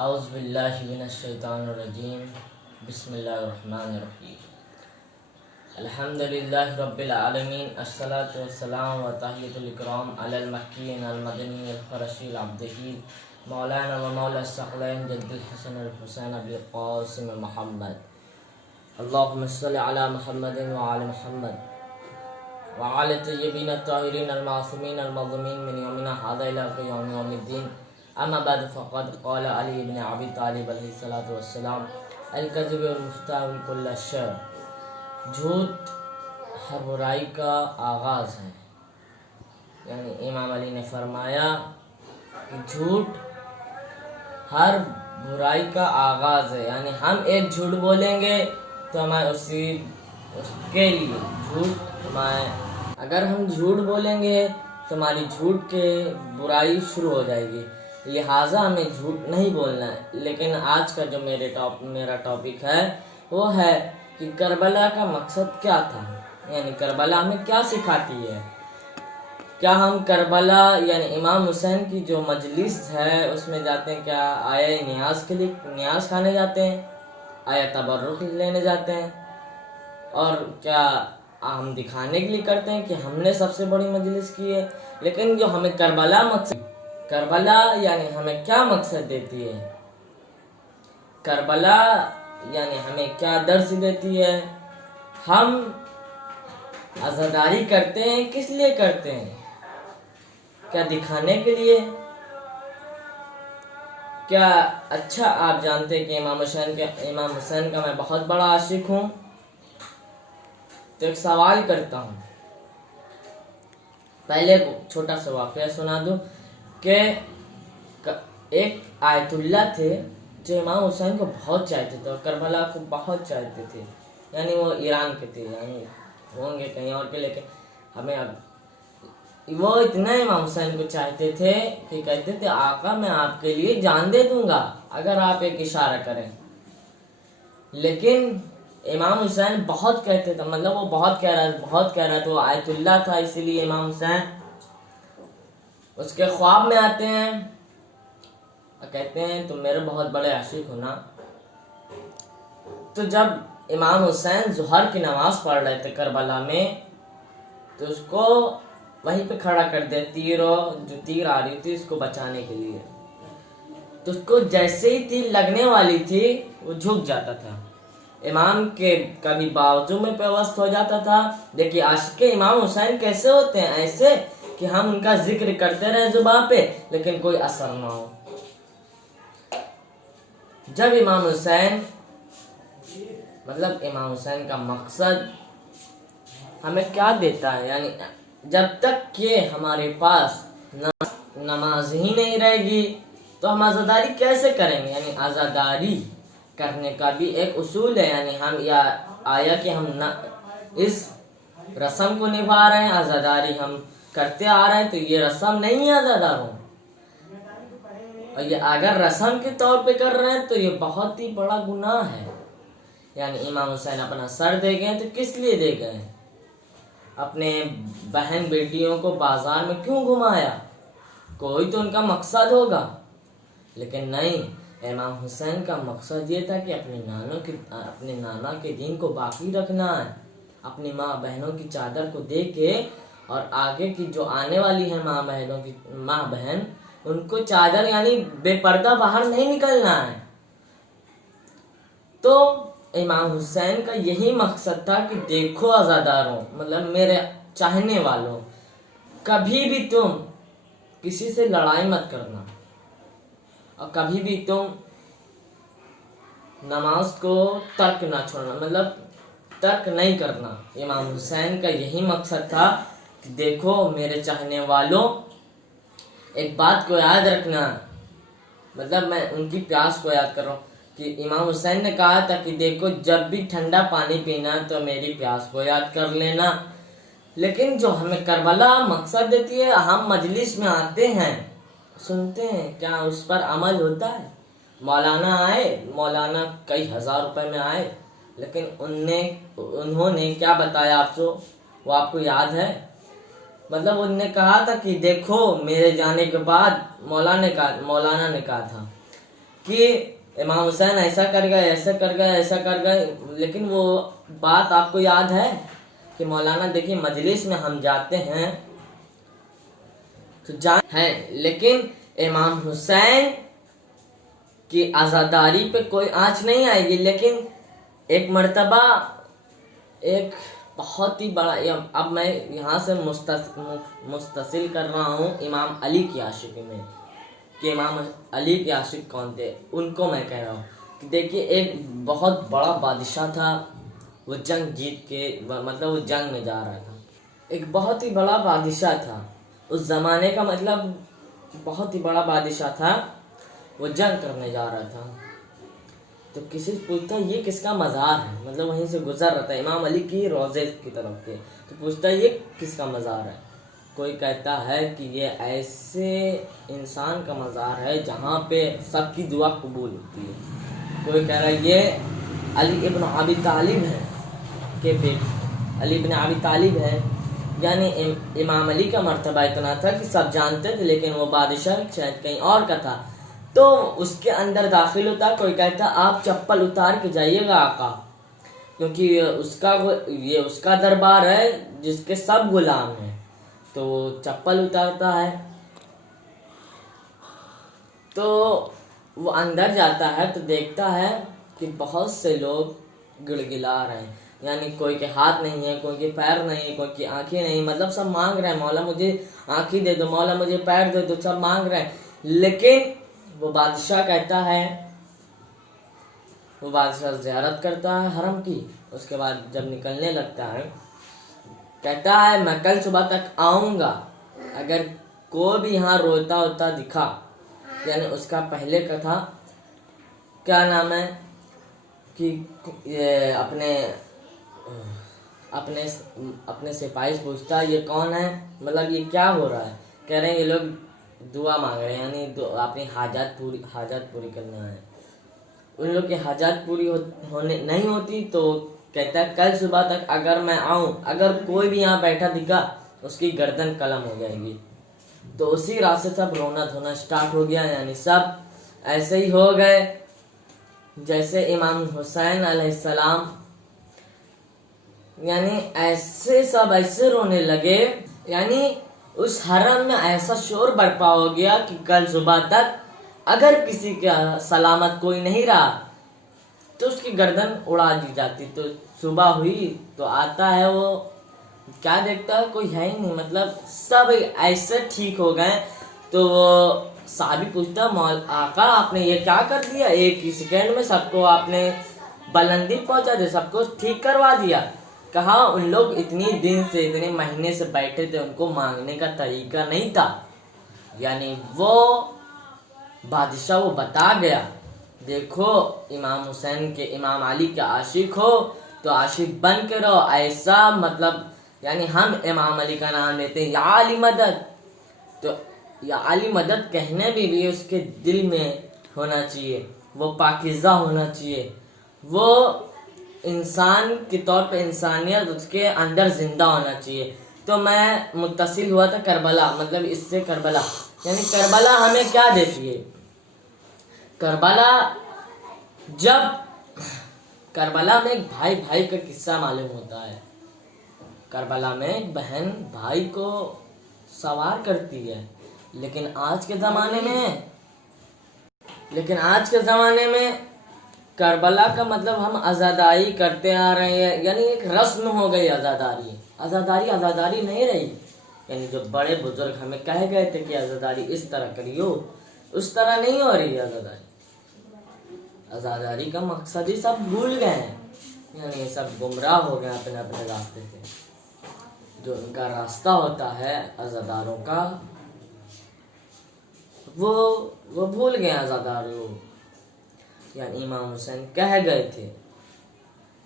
اعوذ باللہ من الشیطان الرجیم بسم اللہ الرحمن الرحیم الحمدللہ رب العالمین الصلاۃ والسلام و تحیۃ الاکرام علی المکین المدنی القرشی العبدی مولانا و مولا الثقلین جد الحسن الحسین ابی القاسم محمد اللہم صل علی محمد وعلی محمد وعلی طیبین الطاہرین المعصومین المظلومین من یومنا ھذا الی قیام یوم الدین. اما بعد فقد قال علی بن ابی طالب علیہ الصلوۃ والسلام الکذب المفتاح لکل الشر. جھوٹ ہر برائی کا آغاز ہے. یعنی امام علی نے فرمایا کہ جھوٹ ہر برائی کا آغاز ہے. یعنی ہم ایک جھوٹ بولیں گے تو ہمارے اس کے لیے اگر ہم جھوٹ بولیں گے تو ہماری جھوٹ کے برائی شروع ہو جائے گی. لہٰذا ہمیں جھوٹ نہیں بولنا ہے. لیکن آج کا جو میرا ٹاپک ہے وہ ہے کہ کربلا کا مقصد کیا تھا. یعنی کربلا ہمیں کیا سکھاتی ہے. کیا ہم کربلا یعنی امام حسین کی جو مجلس ہے اس میں جاتے ہیں؟ کیا آیا نیاز کے لیے نیاز کھانے جاتے ہیں؟ آیا تبرک لینے جاتے ہیں؟ اور کیا ہم دکھانے کے لیے کرتے ہیں کہ ہم نے سب سے بڑی مجلس کی ہے؟ لیکن جو ہمیں کربلا یعنی ہمیں کیا مقصد دیتی ہے؟ کربلا یعنی ہمیں کیا درس دیتی ہے؟ ہم عزاداری کرتے ہیں کس لیے کرتے ہیں؟ کیا دکھانے کے لیے؟ کیا اچھا آپ جانتے ہیں کہ امام حسین کا میں بہت بڑا عاشق ہوں. تو ایک سوال کرتا ہوں. پہلے چھوٹا سا واقعہ سنا دوں کہ ایک آیت اللہ تھے جو امام حسین کو بہت چاہتے تھے اور کربلا کو بہت چاہتے تھے. یعنی وہ ایران کے تھے، یعنی ہوں گے کہیں اور کے، لیکن وہ اتنا امام حسین کو چاہتے تھے کہ کہتے تھے آقا میں آپ کے لیے جان دے دوں گا اگر آپ ایک اشارہ کریں. لیکن امام حسین بہت کہتے تھے، مطلب وہ بہت کہہ رہا تھا. وہ آیت اللہ تھا، اسی لیے امام حسین اس کے خواب میں آتے ہیں اور کہتے ہیں تم میرے بہت بڑے عاشق ہو نا. تو جب امام حسین ظہر کی نماز پڑھ رہے تھے کربلا میں تو اس کو وہیں پہ کھڑا کر دیا. جو تیر آ رہی تھی اس کو بچانے کے لیے. تو اس کو جیسے ہی تیر لگنے والی تھی وہ جھک جاتا تھا. امام کے کبھی بازو میں پیوست ہو جاتا تھا. دیکھیے عاشق امام حسین کیسے ہوتے ہیں، ایسے کہ ہم ان کا ذکر کرتے رہے زبان پہ لیکن کوئی اثر نہ ہو. جب امام حسین کا مقصد ہمیں کیا دیتا ہے، یعنی جب تک کہ ہمارے پاس نماز ہی نہیں رہے گی تو ہم عزاداری کیسے کریں گے. یعنی عزاداری کرنے کا بھی ایک اصول ہے. یعنی ہم آیا کہ ہم اس رسم کو نبھا رہے ہیں، عزاداری ہم کرتے آ رہے ہیں تو یہ رسم نہیں ہے عزادار ہوں. اور یہ اگر رسم کے طور پہ کر رہے ہیں تو یہ بہت ہی بڑا گناہ ہے. یعنی امام حسین اپنا سر دے گئے تو کس لیے دے گئے؟ اپنے بہن بیٹیوں کو بازار میں کیوں گھمایا؟ کوئی تو ان کا مقصد ہوگا. لیکن نہیں، امام حسین کا مقصد یہ تھا کہ اپنے نانا کے دین کو باقی رکھنا ہے. اپنی ماں بہنوں کی چادر کو دے کے اور آگے کی جو آنے والی ہے ماں بہن ان کو چادر یعنی بے پردہ باہر نہیں نکلنا ہے. تو امام حسین کا یہی مقصد تھا کہ دیکھو عزاداروں، مطلب میرے چاہنے والوں، کبھی بھی تم کسی سے لڑائی مت کرنا اور کبھی بھی تم نماز کو ترک نہ چھوڑنا، مطلب ترک نہیں کرنا. امام حسین کا یہی مقصد تھا کہ دیکھو میرے چاہنے والوں، ایک بات کو یاد رکھنا. مطلب میں ان کی پیاس کو یاد کر رہا ہوں کہ امام حسین نے کہا تھا کہ دیکھو جب بھی ٹھنڈا پانی پینا تو میری پیاس کو یاد کر لینا. لیکن جو ہمیں کربلا مقصد دیتی ہے، ہم مجلس میں آتے ہیں سنتے ہیں، کیا اس پر عمل ہوتا ہے؟ مولانا کئی ہزار روپے میں آئے لیکن انہوں نے کیا بتایا آپ کو، وہ آپ کو یاد ہے؟ مطلب انہوں نے کہا تھا کہ دیکھو میرے جانے کے بعد مولانا نے کہا تھا کہ امام حسین ایسا کر گئے، ایسا کر گئے، ایسا کر گئے، لیکن وہ بات آپ کو یاد ہے کہ مولانا دیکھیے مجلس میں ہم جاتے ہیں تو ہیں، لیکن امام حسین کی عزاداری پہ کوئی آنچ نہیں آئے گی۔ لیکن ایک مرتبہ ایک بہت ہی بڑا، اب میں یہاں سے متصل کر رہا ہوں امام علی کی عاشقی میں، کہ امام علی کے عاشق کون تھے، ان کو میں کہہ رہا ہوں کہ دیکھیے ایک بہت بڑا بادشاہ تھا، وہ جنگ جیت کے، مطلب وہ جنگ میں جا رہا تھا، ایک بہت ہی بڑا بادشاہ تھا اس زمانے کا، مطلب بہت ہی بڑا بادشاہ تھا، وہ جنگ کرنے جا رہا تھا، تو کسی سے پوچھتا یہ کس کا مزار ہے، مطلب وہیں سے گزر رہا تھا امام علی کی روضے کی طرف کے، تو پوچھتا یہ کس کا مزار ہے، کوئی کہتا ہے کہ یہ ایسے انسان کا مزار ہے جہاں پہ سب کی دعا قبول ہوتی ہے، کوئی کہہ رہا ہے یہ علی ابن ابی طالب ہے کہ علی ابن ابی طالب ہے، یعنی امام علی کا مرتبہ اتنا تھا کہ سب جانتے تھے، لیکن وہ بادشاہ شاید کہیں اور کا تھا، تو اس کے اندر داخل ہوتا، کوئی کہتا آپ چپل اتار کے جائیے گا آقا، کیونکہ یہ اس کا دربار ہے جس کے سب غلام ہیں، تو چپل اتارتا ہے، تو وہ اندر جاتا ہے تو دیکھتا ہے کہ بہت سے لوگ گڑگڑا رہے ہیں، یعنی کوئی کے ہاتھ نہیں ہے، کوئی کے پیر نہیں، کوئی کی آنکھیں نہیں، مطلب سب مانگ رہے ہیں مولا مجھے آنکھیں دے دو، مولا مجھے پیر دے دو، سب مانگ رہے ہیں، لیکن وہ بادشاہ کہتا ہے، وہ بادشاہ زیارت کرتا ہے حرم کی، اس کے بعد جب نکلنے لگتا ہے کہتا ہے میں کل صبح تک آؤں گا، اگر کوئی بھی یہاں روتا ہوتا دکھا، یعنی اس کا پہلے کا تھا کیا نام ہے کہ یہ اپنے سپاہی سے پوچھتا یہ کون ہے، مطلب یہ کیا ہو رہا ہے، کہہ رہے ہیں یہ لوگ دعا مانگ رہے ہیں، یعنی اپنی حاجات پوری کرنا ہے، ان لوگ کی حاجات پوری نہیں ہوتی، تو کہتا ہے کل صبح تک اگر میں آؤں، اگر کوئی بھی یہاں بیٹھا دکھا اس کی گردن قلم ہو جائے گی، تو اسی رات سے سب رونا دھونا سٹارٹ ہو گیا، یعنی سب ایسے ہی ہو گئے جیسے امام حسین علیہ السلام، یعنی ایسے سب ایسے رونے لگے، یعنی اس حرم میں ایسا شور برپا ہو گیا کہ کل صبح تک اگر کسی کا سلامت کوئی نہیں رہا تو اس کی گردن اڑا دی جاتی، تو صبح ہوئی تو آتا ہے وہ کیا دیکھتا ہے کوئی ہے ہی نہیں، مطلب سب ایسے ٹھیک ہو گئے، تو وہ صحابی پوچھتا آقا آپ نے یہ کیا کر دیا، ایک ہی سیکنڈ میں سب کو آپ نے بلندی پہنچا دیا، سب کو ٹھیک کروا دیا، کہا ان لوگ اتنی دن سے اتنے مہینے سے بیٹھے تھے، ان کو مانگنے کا طریقہ نہیں تھا، یعنی وہ بادشاہ وہ بتا گیا، دیکھو امام حسین کے امام علی کے عاشق ہو تو عاشق بن کے رہو، ایسا مطلب یعنی ہم امام علی کا نام لیتے ہیں یا علی مدد، تو یا علی مدد کہنے بھی اس کے دل میں ہونا چاہیے، وہ پاکیزہ ہونا چاہیے، وہ انسان کے طور پہ انسانیت اس کے اندر زندہ ہونا چاہیے، تو میں متصل ہوا تھا کربلا، مطلب اس سے کربلا، یعنی کربلا ہمیں کیا دیتی ہے، جب کربلا میں ایک بھائی کا قصہ معلوم ہوتا ہے، کربلا میں ایک بہن بھائی کو سوار کرتی ہے، لیکن آج کے زمانے میں کربلا کا مطلب ہم عزاداری کرتے آ رہے ہیں، یعنی ایک رسم ہو گئی عزاداری نہیں رہی، یعنی جو بڑے بزرگ ہمیں کہہ گئے تھے کہ عزاداری اس طرح کریو، اس طرح نہیں ہو رہی ہے عزاداری کا مقصد ہی سب بھول گئے ہیں، یعنی سب گمراہ ہو گئے اپنے اپنے راستے سے، جو ان کا راستہ ہوتا ہے عزاداروں کا وہ بھول گئے عزاداروں، یعنی امام حسین کہہ گئے تھے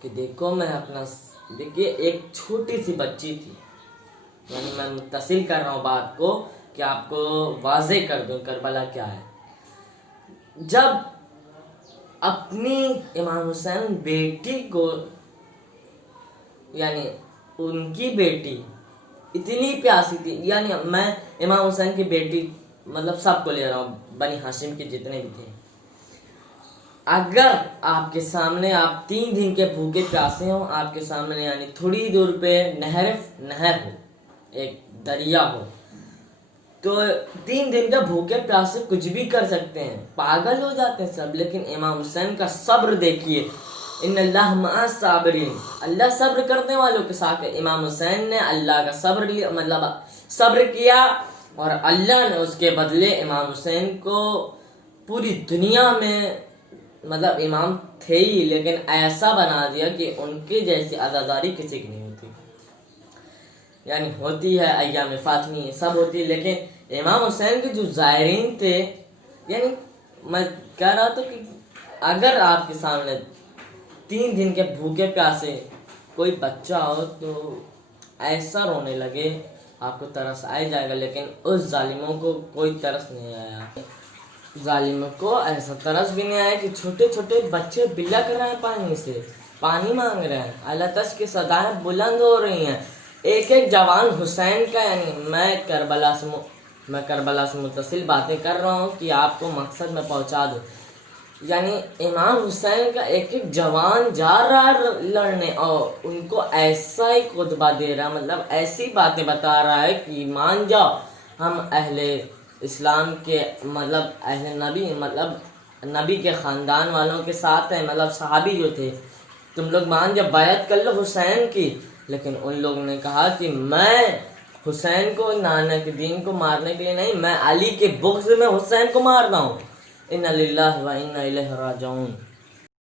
کہ دیکھیے ایک چھوٹی سی بچی تھی، یعنی میں متصل کر رہا ہوں بات کو کہ آپ کو واضح کر دوں کربلا کیا ہے، جب اپنی امام حسین بیٹی کو، یعنی ان کی بیٹی اتنی پیاسی تھی، یعنی میں امام حسین کی بیٹی مطلب سب کو لے رہا ہوں، بنی ہاشم کے جتنے بھی تھے، اگر آپ کے سامنے آپ 3 دن کے بھوکے پیاسے ہوں، آپ کے سامنے یعنی تھوڑی دور پہ نہر ہو، ایک دریا ہو، تو 3 دن کا بھوکے پیاسے کچھ بھی کر سکتے ہیں، پاگل ہو جاتے ہیں سب. لیکن امام حسین کا صبر دیکھیے، ان اللہ مع الصابرین، اللہ صبر کرنے والوں کے ساتھ ہے. امام حسین نے اللہ کا صبر لیا، مطلب صبر کیا، اور اللہ نے اس کے بدلے امام حسین کو پوری دنیا میں، مطلب امام تھے ہی لیکن ایسا بنا دیا کہ ان کی جیسی عزاداری کسی کی نہیں ہوتی. یعنی ہوتی ہے ایام فاطمی سب ہوتی ہے، لیکن امام حسین کے جو زائرین تھے، یعنی میں کہہ رہا تھا کہ اگر آپ کے سامنے 3 دن کے بھوکے پیاسے کوئی بچہ ہو تو ایسا رونے لگے، آپ کو ترس آ جائے گا. لیکن اس ظالموں کو کوئی ترس نہیں آیا. ظالموں کو ایسا ترس بھی نہیں آیا کہ چھوٹے چھوٹے بچے بلک رہے ہیں پانی سے، پانی مانگ رہے ہیں، اللہ تش کی صدایں بلند ہو رہی ہیں. ایک جوان حسین کا، یعنی میں کربلا سے متصل باتیں کر رہا ہوں کہ آپ کو مقصد میں پہنچا دوں. یعنی امام حسین کا ایک جوان جا رہا ہے لڑنے، اور ان کو ایسا ہی خطبہ دے رہا ہے، مطلب ایسی باتیں بتا رہا ہے کہ مان جاؤ ہم اہل اسلام کے، مطلب اہل نبی، مطلب نبی کے خاندان والوں کے ساتھ ہیں، مطلب صحابی جو تھے، تم لوگ مان جاؤ، بیعت کر لو حسین کی. لیکن ان لوگوں نے کہا کہ میں حسین کو، نانا کے دین کو مارنے کے لیے نہیں، میں علی کے بغض میں حسین کو مار رہا ہوں. انا للہ و انا الیہ راجعون.